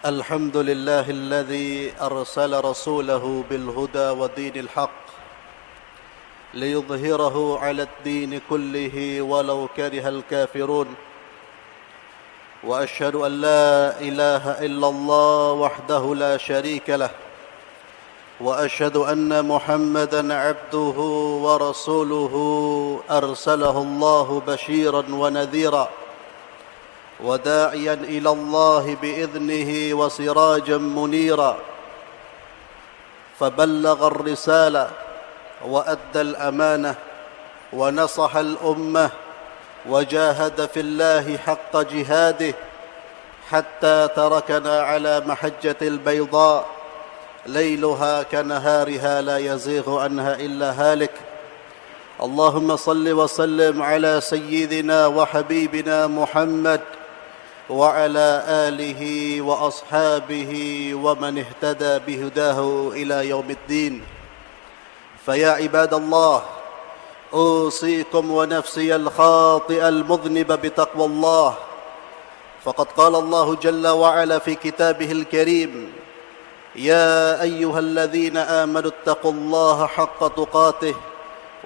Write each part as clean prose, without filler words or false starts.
الحمد لله الذي أرسل رسوله بالهدى ودين الحق ليظهره على الدين كله ولو كره الكافرون وأشهد أن لا إله إلا الله وحده لا شريك له وأشهد أن محمدًا عبده ورسوله أرسله الله بشيرًا ونذيرًا وداعيا إلى الله بإذنه وسراجا منيرا فبلغ الرسالة وأدى الأمانة ونصح الأمة وجاهد في الله حق جهاده حتى تركنا على محجة البيضاء ليلها كنهارها لا يزيغ عنها إلا هالك اللهم صل وسلم على سيدنا وحبيبنا محمد وعلى آله وأصحابه ومن اهتدى بهداه إلى يوم الدين فيا عباد الله أوصيكم ونفسي الخاطئ المذنب بتقوى الله فقد قال الله جل وعلا في كتابه الكريم يا أيها الذين آمنوا اتقوا الله حق تقاته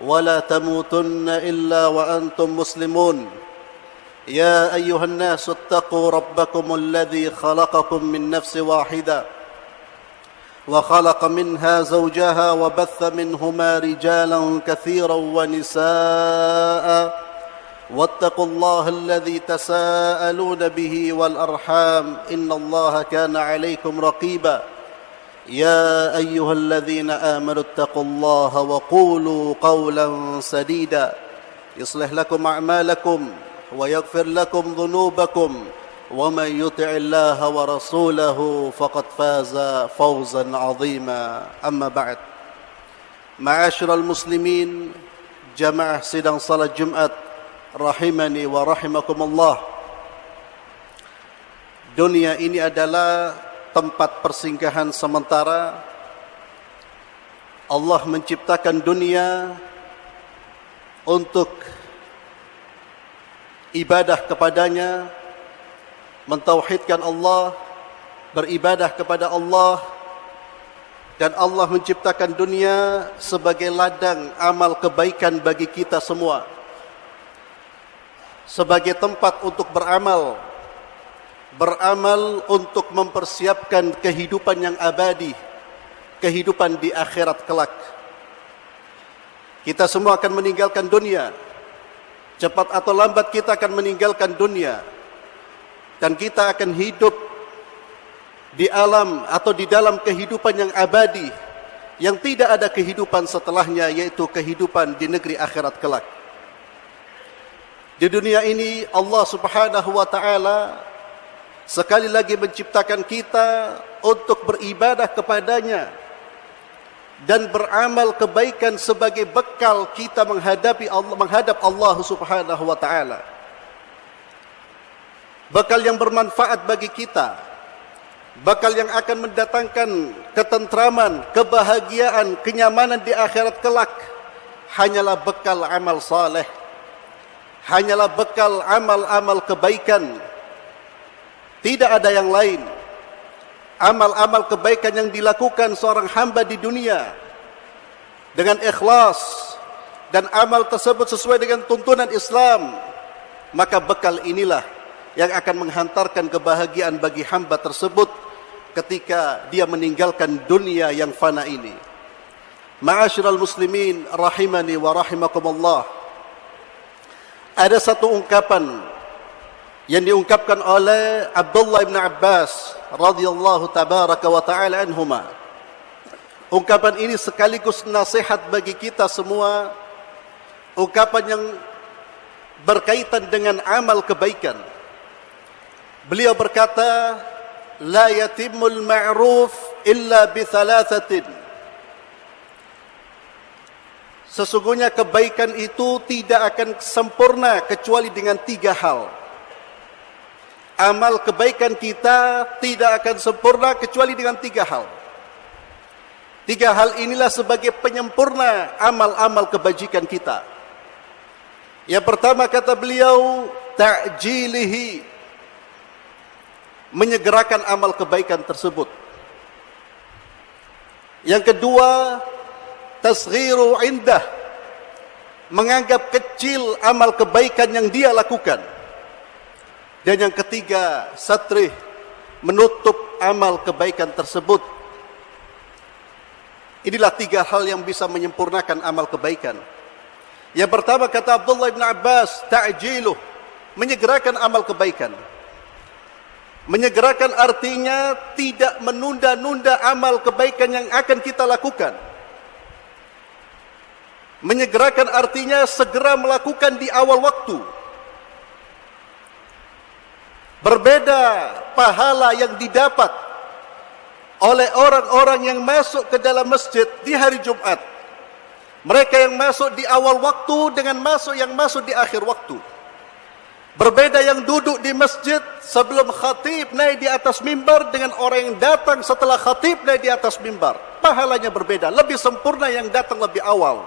ولا تموتن إلا وأنتم مسلمون يا أيها الناس اتقوا ربكم الذي خلقكم من نفس واحدة وخلق منها زوجها وبث منهما رجالا كثيرا ونساء واتقوا الله الذي تساءلون به والأرحام إن الله كان عليكم رقيبا يا أيها الذين آمنوا اتقوا الله وقولوا قولا سديدا يصلح لكم أعمالكم ويغفر لكم ذنوبكم ومن يطع الله ورسوله فقد فاز فوزا عظيما أما بعد معاشر المسلمين jamaah sidang salat Jumat rahimani wa rahimakumullah. Dunia ini adalah tempat persinggahan sementara. Allah menciptakan dunia untuk ibadah kepadanya, mentauhidkan Allah, beribadah kepada Allah, dan Allah menciptakan dunia sebagai ladang amal kebaikan bagi kita semua, sebagai tempat untuk beramal untuk mempersiapkan kehidupan yang abadi, kehidupan di akhirat kelak. Kita semua akan meninggalkan dunia. Cepat atau lambat kita akan meninggalkan dunia. Dan kita akan hidup di alam atau di dalam kehidupan yang abadi, yang tidak ada kehidupan setelahnya, yaitu kehidupan di negeri akhirat kelak. Di dunia ini Allah subhanahu wa ta'ala sekali lagi menciptakan kita untuk beribadah kepadanya dan beramal kebaikan sebagai bekal kita menghadap Allah subhanahu wa ta'ala. Bekal yang bermanfaat bagi kita, bekal yang akan mendatangkan ketentraman, kebahagiaan, kenyamanan di akhirat kelak, hanyalah bekal amal saleh, hanyalah bekal amal-amal kebaikan. Tidak ada yang lain. Amal-amal kebaikan yang dilakukan seorang hamba di dunia dengan ikhlas dan amal tersebut sesuai dengan tuntunan Islam, maka bekal inilah yang akan menghantarkan kebahagiaan bagi hamba tersebut ketika dia meninggalkan dunia yang fana ini. Ma'asyiral muslimin rahimani wa rahimakumullah. Ada satu ungkapan yang diungkapkan oleh Abdullah bin Abbas radhiyallahu tabaraka wa ta'ala anhuma. Ungkapan ini sekaligus nasihat bagi kita semua, ungkapan yang berkaitan dengan amal kebaikan. Beliau berkata, la yatimul ma'ruf illa bi thalathatin. Sesungguhnya kebaikan itu tidak akan sempurna kecuali dengan 3 hal. Amal kebaikan kita tidak akan sempurna kecuali dengan 3 hal. 3 hal inilah sebagai penyempurna amal-amal kebajikan kita. Yang pertama kata beliau, ta'jilihi, menyegerakan amal kebaikan tersebut. Yang kedua, tasghiru indah, menganggap kecil amal kebaikan yang dia lakukan. Dan yang ketiga, satrih, menutup amal kebaikan tersebut. Inilah tiga hal yang bisa menyempurnakan amal kebaikan. Yang pertama kata Abdullah bin Abbas, ta'jiluh, menyegerakan amal kebaikan. Menyegerakan artinya tidak menunda-nunda amal kebaikan yang akan kita lakukan. Menyegerakan artinya segera melakukan di awal waktu. Berbeda pahala yang didapat oleh orang-orang yang masuk ke dalam masjid di hari Jumat. Mereka yang masuk di awal waktu dengan yang masuk di akhir waktu. Berbeda yang duduk di masjid sebelum khatib naik di atas mimbar dengan orang yang datang setelah khatib naik di atas mimbar. Pahalanya berbeda, lebih sempurna yang datang lebih awal.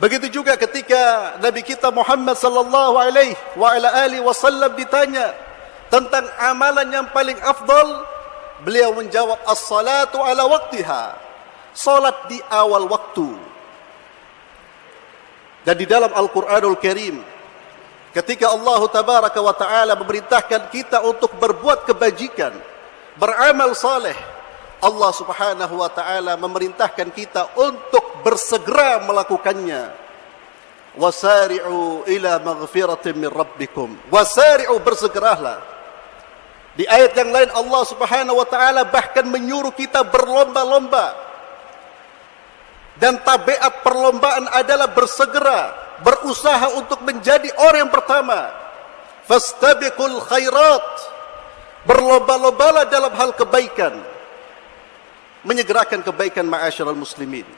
Begitu juga ketika Nabi kita Muhammad sallallahu alaihi wasallam ditanya tentang amalan yang paling afdal, beliau menjawab as-salatu ala waqtiha, salat di awal waktu. Dan di dalam Al-Quranul Karim, ketika Allah Tabaraka wa Ta'ala memerintahkan kita untuk berbuat kebajikan, beramal saleh, Allah Subhanahu wa Ta'ala memerintahkan kita untuk bersegera melakukannya. Wasari'u ila maghfiratin min rabbikum. Wasari'u, bersegeralah. Di ayat yang lain Allah Subhanahu wa Ta'ala bahkan menyuruh kita berlomba-lomba. Dan tabiat perlombaan adalah bersegera, berusaha untuk menjadi orang yang pertama. Fastabiqul khairat, berlomba-lombalah dalam hal kebaikan. Menyegerakan kebaikan ma'asyiral muslimin.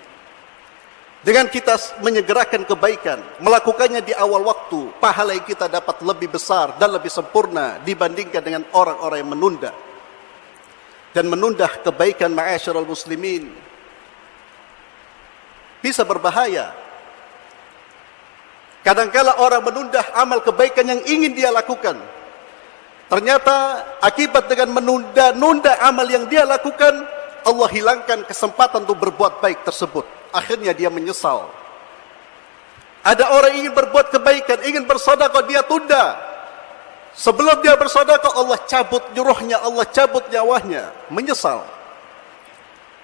Dengan kita menyegerakan kebaikan, melakukannya di awal waktu, pahala yang kita dapat lebih besar dan lebih sempurna dibandingkan dengan orang-orang yang menunda. Dan menunda kebaikan ma'asyiral muslimin bisa berbahaya. Kadangkala orang menunda amal kebaikan yang ingin dia lakukan. Ternyata akibat dengan menunda-nunda amal yang dia lakukan, Allah hilangkan kesempatan untuk berbuat baik tersebut. Akhirnya dia menyesal. Ada orang ingin berbuat kebaikan, ingin bersedekah, dia tunda. Sebelum dia bersedekah, Allah cabut ruhnya, Allah cabut nyawanya, menyesal.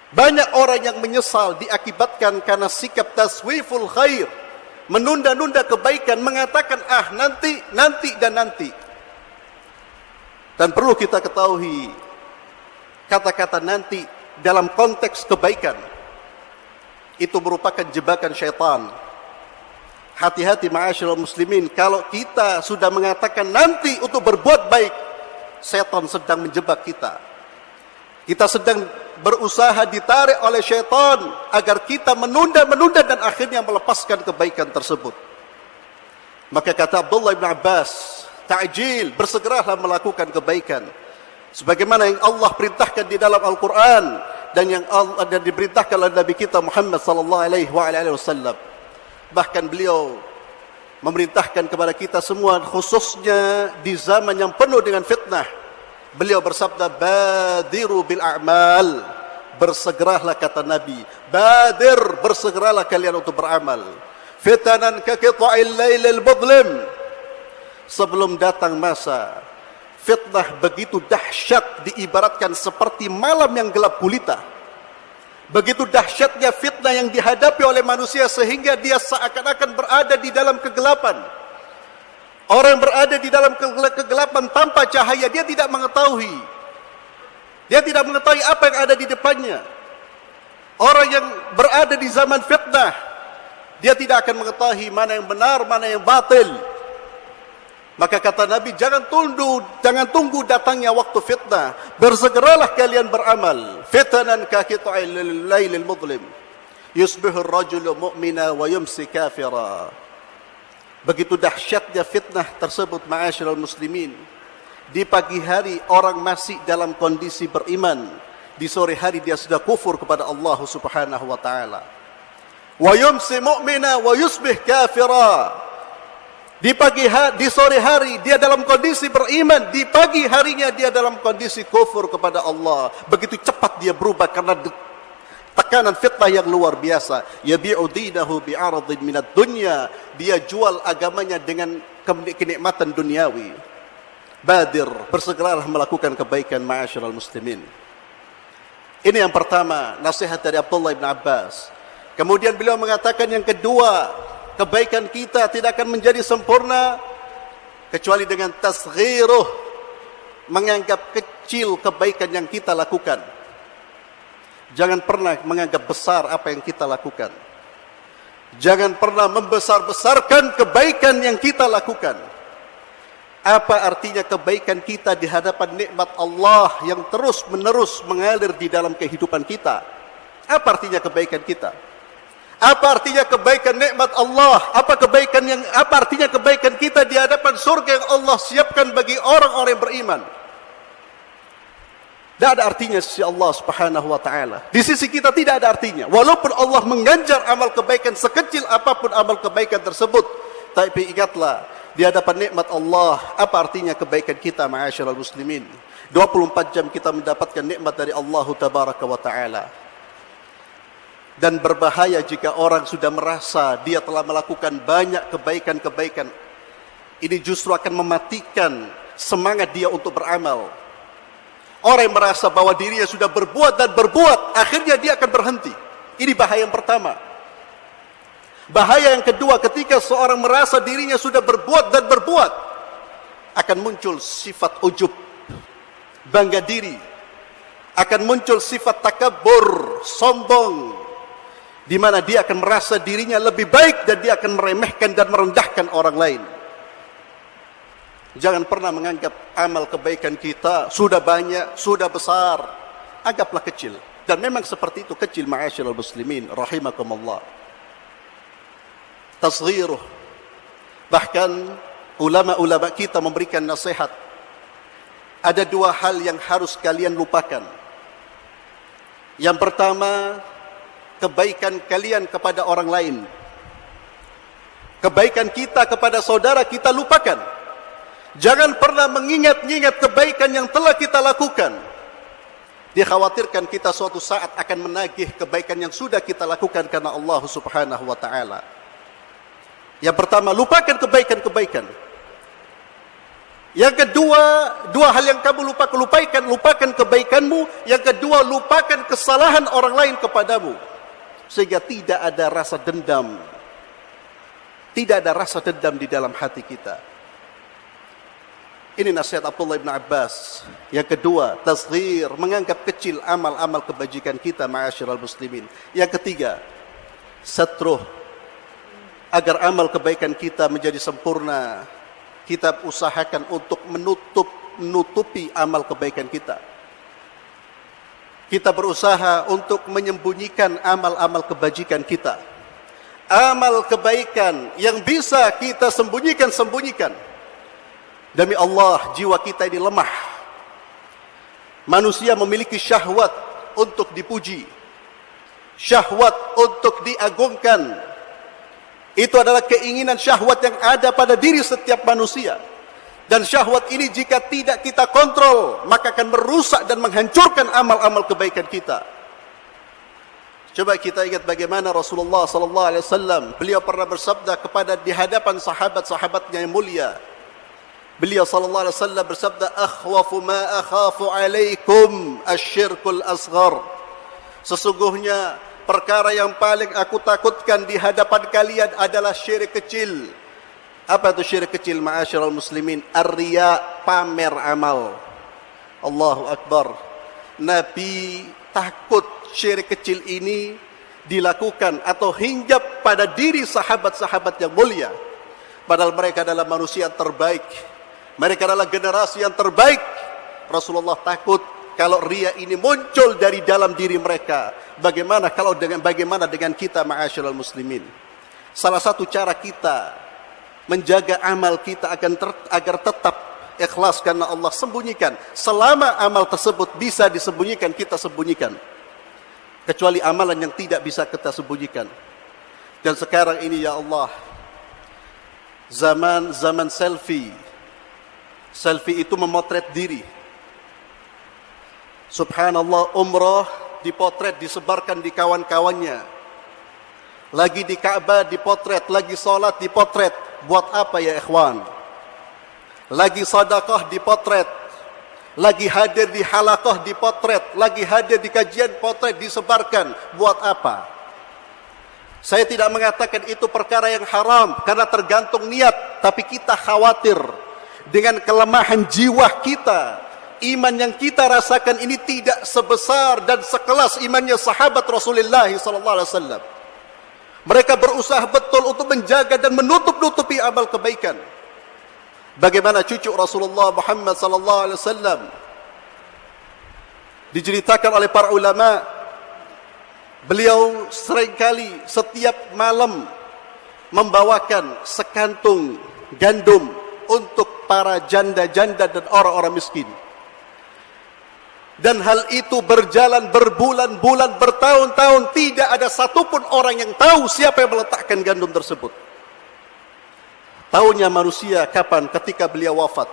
Banyak orang yang menyesal diakibatkan karena sikap taswiful khair, menunda-nunda kebaikan, mengatakan nanti dan nanti. Dan perlu kita ketahui, kata-kata nanti dalam konteks kebaikan itu merupakan jebakan syaitan. Hati-hati ma'asyiral muslimin, kalau kita sudah mengatakan nanti untuk berbuat baik, syaitan sedang menjebak kita. Kita sedang berusaha ditarik oleh syaitan agar kita menunda-menunda dan akhirnya melepaskan kebaikan tersebut. Maka kata Abdullah bin Abbas, ta'jil, bersegeralah melakukan kebaikan. Sebagaimana yang Allah perintahkan di dalam Al-Quran dan diperintahkan oleh Nabi kita Muhammad sallallahu alaihi wasallam. Bahkan beliau memerintahkan kepada kita semua, khususnya di zaman yang penuh dengan fitnah. Beliau bersabda, badiru bil a'mal, bersegeralah kata Nabi, badir, bersegeralah kalian untuk beramal. Fitanan ka qita'il lailil mudlim, sebelum datang masa fitnah begitu dahsyat, diibaratkan seperti malam yang gelap gulita. Begitu dahsyatnya fitnah yang dihadapi oleh manusia sehingga dia seakan-akan berada di dalam kegelapan. Orang yang berada di dalam kegelapan tanpa cahaya, dia tidak mengetahui. Dia tidak mengetahui apa yang ada di depannya. Orang yang berada di zaman fitnah, dia tidak akan mengetahui mana yang benar, mana yang batil. Maka kata Nabi, jangan tunggu datangnya waktu fitnah. Bersegeralah kalian beramal. Fitanan ka qita'il lailil mudlim, yusbihur rajulu mu'mina wa yumsi kafira. Begitu dahsyatnya fitnah tersebut ma'asyiral muslimin. Di pagi hari orang masih dalam kondisi beriman, di sore hari dia sudah kufur kepada Allah Subhanahu wa taala. Wa yumsi mu'mina wa yusbih kafira. Di di sore hari dia dalam kondisi beriman, di pagi harinya dia dalam kondisi kufur kepada Allah. Begitu cepat dia berubah karena tekanan fitnah yang luar biasa. Yabi'u dinahu bi'aradin minad dunya. Dia jual agamanya dengan kenikmatan duniawi. Badir, bersegeralah melakukan kebaikan ma'asyiral muslimin. Ini yang pertama, nasihat dari Abdullah bin Abbas. Kemudian beliau mengatakan yang kedua, kebaikan kita tidak akan menjadi sempurna kecuali dengan tasghiruh, menganggap kecil kebaikan yang kita lakukan. Jangan pernah menganggap besar apa yang kita lakukan. Jangan pernah membesar-besarkan kebaikan yang kita lakukan. Apa artinya kebaikan kita di hadapan nikmat Allah yang terus-menerus mengalir di dalam kehidupan kita? Apa artinya kebaikan kita? Apa artinya kebaikan nikmat Allah? Apa artinya kebaikan kita di hadapan surga yang Allah siapkan bagi orang-orang yang beriman? Tidak ada artinya sisi Allah Subhanahu wa taala. Di sisi kita tidak ada artinya. Walaupun Allah mengganjar amal kebaikan sekecil apapun amal kebaikan tersebut, tapi ingatlah di hadapan nikmat Allah, apa artinya kebaikan kita ma'asyiral muslimin? 24 jam kita mendapatkan nikmat dari Allah tabaraka wa taala. Dan berbahaya jika orang sudah merasa dia telah melakukan banyak kebaikan-kebaikan. Ini justru akan mematikan semangat dia untuk beramal. Orang yang merasa bahwa dirinya sudah berbuat dan berbuat, akhirnya dia akan berhenti. Ini bahaya yang pertama. Bahaya yang kedua, ketika seorang merasa dirinya sudah berbuat dan berbuat, akan muncul sifat ujub, bangga diri. Akan muncul sifat takabur, sombong, di mana dia akan merasa dirinya lebih baik dan dia akan meremehkan dan merendahkan orang lain. Jangan pernah menganggap amal kebaikan kita sudah banyak, sudah besar. Anggaplah kecil. Dan memang seperti itu kecil ma'asyiral muslimin rahimakumullah. Tasghiruh. Bahkan ulama-ulama kita memberikan nasihat. Ada dua hal yang harus kalian lupakan. Yang pertama, kebaikan kalian kepada orang lain. Kebaikan kita kepada saudara kita lupakan. Jangan pernah mengingat-ingat kebaikan yang telah kita lakukan. Dikhawatirkan kita suatu saat akan menagih kebaikan yang sudah kita lakukan karena Allah Subhanahu wa taala. Yang pertama, lupakan kebaikan-kebaikan. Yang kedua, dua hal yang kamu lupakan kebaikanmu. Yang kedua, lupakan kesalahan orang lain kepadamu. Sehingga tidak ada rasa dendam. Tidak ada rasa dendam di dalam hati kita. Ini nasihat Abdullah bin Abbas. Yang kedua, tasghir, menganggap kecil amal-amal kebajikan kita ma'asyiral muslimin. Yang ketiga, satruh, agar amal kebaikan kita menjadi sempurna, kita usahakan untuk menutupi amal kebaikan kita. Kita berusaha untuk menyembunyikan amal-amal kebajikan kita. Amal kebaikan yang bisa kita sembunyikan. Demi Allah, jiwa kita ini lemah. Manusia memiliki syahwat untuk dipuji, syahwat untuk diagungkan. Itu adalah keinginan syahwat yang ada pada diri setiap manusia. Dan syahwat ini jika tidak kita kontrol, maka akan merusak dan menghancurkan amal-amal kebaikan kita. Coba kita ingat bagaimana Rasulullah sallallahu alaihi wasallam, beliau pernah bersabda kepada di hadapan sahabat-sahabatnya yang mulia. Beliau sallallahu alaihi wasallam bersabda, "Akhwafu ma akhafu alaikum asyirkul asghar." Sesungguhnya perkara yang paling aku takutkan di hadapan kalian adalah syirik kecil. Apa itu syirik kecil ma'asyiral muslimin? Ar-riya, pamer amal. Allahu akbar. Nabi takut syirik kecil ini dilakukan atau hinggap pada diri sahabat-sahabat yang mulia. Padahal mereka adalah manusia yang terbaik. Mereka adalah generasi yang terbaik. Rasulullah takut kalau riya ini muncul dari dalam diri mereka. Bagaimana dengan kita ma'asyiral muslimin? Salah satu cara kita menjaga amal kita agar tetap ikhlas karena Allah, sembunyikan. Selama amal tersebut bisa disembunyikan, kita sembunyikan. Kecuali amalan yang tidak bisa kita sembunyikan. Dan sekarang ini ya Allah, zaman selfie. Selfie itu memotret diri. Subhanallah, umrah dipotret, disebarkan di kawan-kawannya. Lagi di Ka'bah dipotret, lagi salat dipotret. Buat apa ya ikhwan? Lagi sedekah dipotret, lagi hadir di halaqah dipotret, lagi hadir di kajian potret disebarkan. Buat apa? Saya tidak mengatakan itu perkara yang haram karena tergantung niat, tapi kita khawatir dengan kelemahan jiwa kita. Iman yang kita rasakan ini tidak sebesar dan sekelas imannya sahabat Rasulullah SAW. Mereka berusaha betul untuk menjaga dan menutup-nutupi amal kebaikan. Bagaimana cucu Rasulullah Muhammad SAW diceritakan oleh para ulama, beliau seringkali setiap malam membawakan sekantung gandum untuk para janda-janda dan orang-orang miskin. Dan hal itu berjalan berbulan-bulan, bertahun-tahun, tidak ada satupun orang yang tahu siapa yang meletakkan gandum tersebut. Tahunya manusia kapan? Ketika beliau wafat.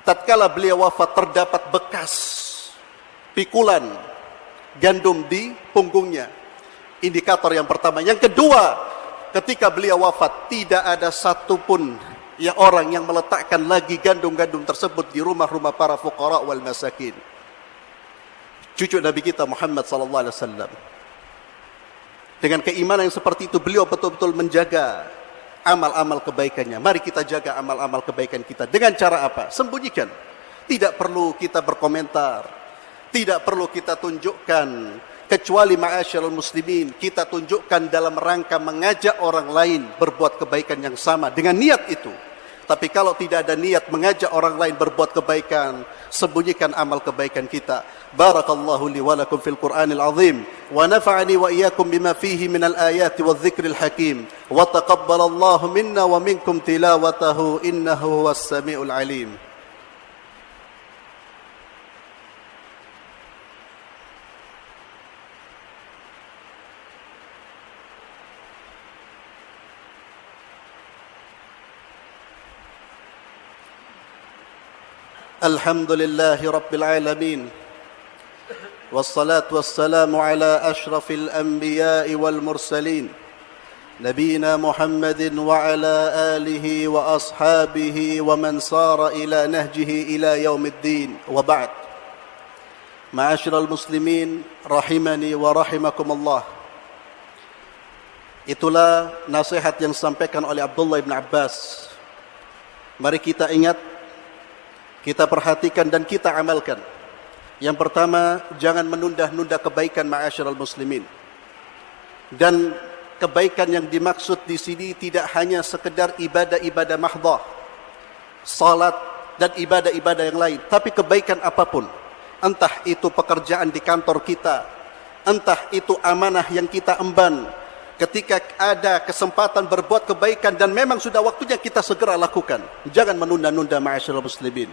Tatkala beliau wafat terdapat bekas pikulan gandum di punggungnya. Indikator yang pertama. Yang kedua, ketika beliau wafat tidak ada satupun orang yang meletakkan lagi gandum-gandum tersebut di rumah-rumah para fuqara wal masakin. Cucu Nabi kita Muhammad SAW. Dengan keimanan yang seperti itu, beliau betul-betul menjaga amal-amal kebaikannya. Mari kita jaga amal-amal kebaikan kita. Dengan cara apa? Sembunyikan. Tidak perlu kita berkomentar. Tidak perlu kita tunjukkan. Kecuali ma'asyiral muslimin, kita tunjukkan dalam rangka mengajak orang lain berbuat kebaikan yang sama. Dengan niat itu. Tapi kalau tidak ada niat mengajak orang lain berbuat kebaikan, sembunyikan amal kebaikan kita. Barakallahu li wa lakum fil Qur'anil azim wa nafa'ani wa iyyakum bima fihi minal ayati wadh-dhikril hakim wa taqabbalallahu minna wa minkum tilawatahu innahu huwas samiul alim. Alhamdulillahi rabbil alamin. Wassalatu wassalamu ala ashrafil anbiya'i wal mursalin. Nabiyina Muhammadin wa ala alihi wa ashabihi wa man sara ila nahjihi ila yaumiddin. Wa ba'd. Ma'asyiral muslimin rahimani wa rahimakumullah. Itulah nasihat yang disampaikan oleh Abdullah bin Abbas. Mari kita ingat, kita perhatikan dan kita amalkan. Yang pertama, jangan menunda-nunda kebaikan ma'asyiral muslimin. Dan kebaikan yang dimaksud di sini tidak hanya sekedar ibadah-ibadah mahdhah, salat dan ibadah-ibadah yang lain, tapi kebaikan apapun. Entah itu pekerjaan di kantor kita, entah itu amanah yang kita emban. Ketika ada kesempatan berbuat kebaikan dan memang sudah waktunya, kita segera lakukan. Jangan menunda-nunda ma'asyiral muslimin.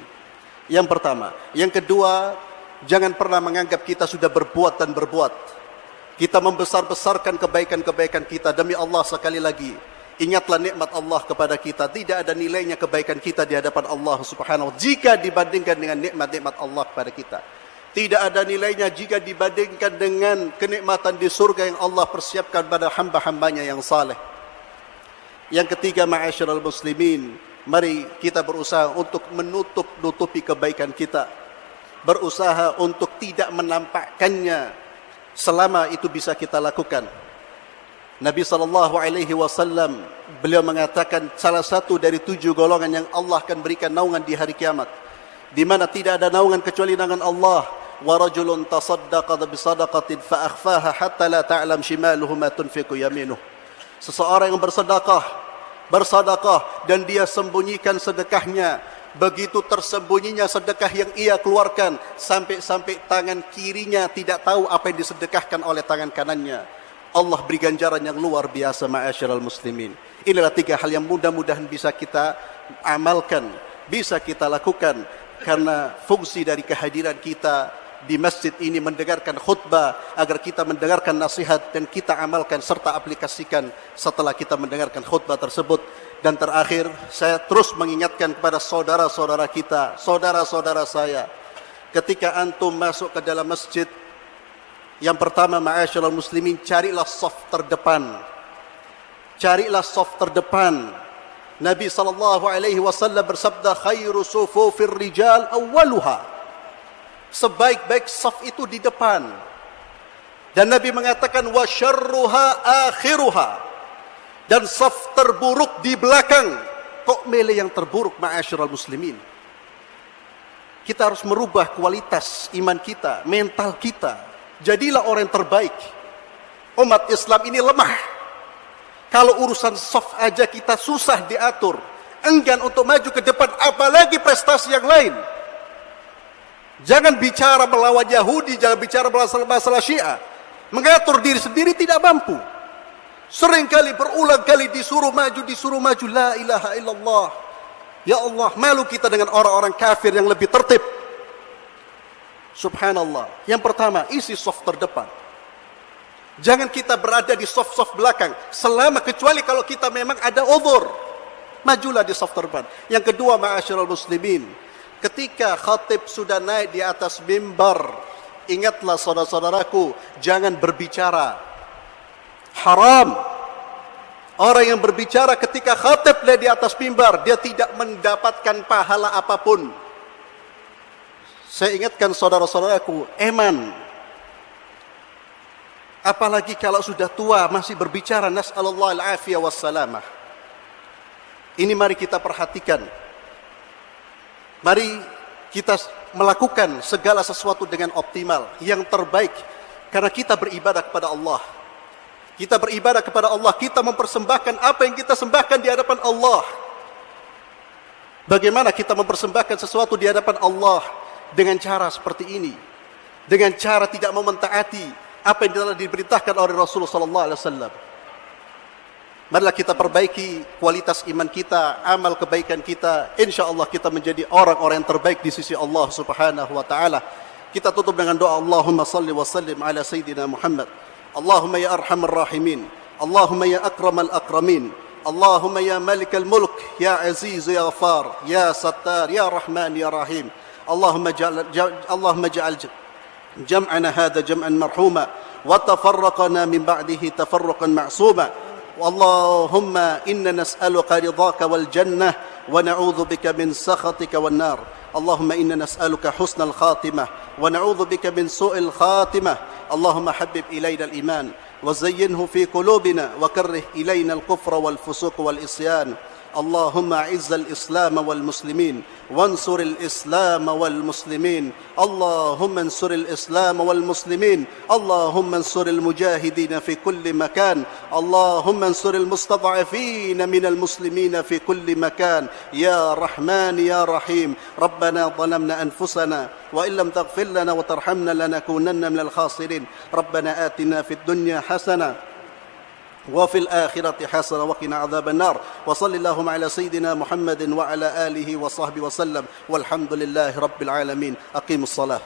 Yang pertama. Yang kedua, jangan pernah menganggap kita sudah berbuat dan berbuat. Kita membesar-besarkan kebaikan-kebaikan kita. Demi Allah, sekali lagi, ingatlah nikmat Allah kepada kita. Tidak ada nilainya kebaikan kita di hadapan Allah Subhanahu wa ta'ala jika dibandingkan dengan nikmat-nikmat Allah kepada kita. Tidak ada nilainya jika dibandingkan dengan kenikmatan di surga yang Allah persiapkan pada hamba-hambanya yang saleh. Yang ketiga, ma'asyiral muslimin, mari kita berusaha untuk menutup-nutupi kebaikan kita. Berusaha untuk tidak menampakkannya selama itu bisa kita lakukan. Nabi SAW, beliau mengatakan salah satu dari 7 golongan yang Allah akan berikan naungan di hari kiamat, di mana tidak ada naungan kecuali naungan Allah. Wa rajulun tasaddaqa bi sadaqatin fa akhfaha hatta la ta'lam shimaluhu ma tunfiqu yaminuh. Seseorang yang bersedekah dan dia sembunyikan sedekahnya, begitu tersembunyinya sedekah yang ia keluarkan sampai tangan kirinya tidak tahu apa yang disedekahkan oleh tangan kanannya. Allah beri ganjaran yang luar biasa ma'asyiral muslimin. Inilah 3 hal yang mudah-mudahan bisa kita amalkan, bisa kita lakukan, karena fungsi dari kehadiran kita di masjid ini mendengarkan khutbah, agar kita mendengarkan nasihat dan kita amalkan serta aplikasikan setelah kita mendengarkan khutbah tersebut. Dan terakhir, saya terus mengingatkan kepada saudara-saudara kita, saudara-saudara saya, ketika antum masuk ke dalam masjid, yang pertama, ma'asyiral muslimin, carilah saf terdepan. Carilah saf terdepan. Nabi SAW bersabda, khairu sufufir rijal awwaluha. Sebaik-baik saf itu di depan. Dan Nabi mengatakan wa syarruha akhiruha. Dan saf terburuk di belakang. Kok milih yang terburuk, ma'asyiral muslimin? Kita harus merubah kualitas iman kita, mental kita. Jadilah orang yang terbaik. Umat Islam ini lemah. Kalau urusan saf aja kita susah diatur, enggan untuk maju ke depan, apalagi prestasi yang lain. Jangan bicara melawan Yahudi, jangan bicara masalah Syiah. Mengatur diri sendiri tidak mampu. Seringkali berulang kali disuruh maju. La ilaha illallah. Ya Allah, malu kita dengan orang-orang kafir yang lebih tertib. Subhanallah. Yang pertama, isi saf terdepan. Jangan kita berada di saf-saf belakang. Kecuali kalau kita memang ada uzur. Majulah di saf terdepan. Yang kedua, ma'asyiral muslimin, ketika khatib sudah naik di atas mimbar, ingatlah saudara-saudaraku, jangan berbicara. Haram. Orang yang berbicara ketika khatib naik di atas mimbar, dia tidak mendapatkan pahala apapun. Saya ingatkan saudara-saudaraku, eman. Apalagi kalau sudah tua masih berbicara, nas'alullah al-afiyah wassalamah. Ini mari kita perhatikan. Mari kita melakukan segala sesuatu dengan optimal, yang terbaik. Karena kita beribadah kepada Allah. Kita beribadah kepada Allah, kita mempersembahkan apa yang kita sembahkan di hadapan Allah. Bagaimana kita mempersembahkan sesuatu di hadapan Allah? Dengan cara seperti ini. Dengan cara tidak mementaati apa yang telah diberitakan oleh Rasulullah SAW. Marilah kita perbaiki kualitas iman kita, amal kebaikan kita. Insya Allah kita menjadi orang-orang yang terbaik di sisi Allah Subhanahu wa Ta'ala. Kita tutup dengan doa, Allahumma salli wa sallim ala Sayyidina Muhammad. Allahumma ya arhamar rahimin. Allahumma ya akramal akramin. Allahumma ya malikal mulk. Ya aziz ya ghafar. Ya sattar ya rahman ya rahim. اللهم اجعل جمعنا هذا جمعا مرحوما وتفرقنا من بعده تفرقا معصوما اللهم إنا نسألك رضاك والجنة ونعوذ بك من سخطك والنار اللهم إنا نسألك حسن الخاتمة ونعوذ بك من سوء الخاتمة اللهم حبب إلينا الإيمان وزينه في قلوبنا وكره إلينا الكفر والفسوق والعصيان اللهم اعز الإسلام والمسلمين وانصر الإسلام والمسلمين اللهم انصر الإسلام والمسلمين اللهم انصر المجاهدين في كل مكان اللهم انصر المستضعفين من المسلمين في كل مكان يا رحمن يا رحيم ربنا ظلمنا أنفسنا وإن لم تغفر لنا وترحمنا لنكونن من الخاسرين ربنا آتنا في الدنيا حسنة وفي الآخرة حسنة وقنا عذاب النار وصل اللهم على سيدنا محمد وعلى آله وصحبه وسلم والحمد لله رب العالمين أقيموا الصلاة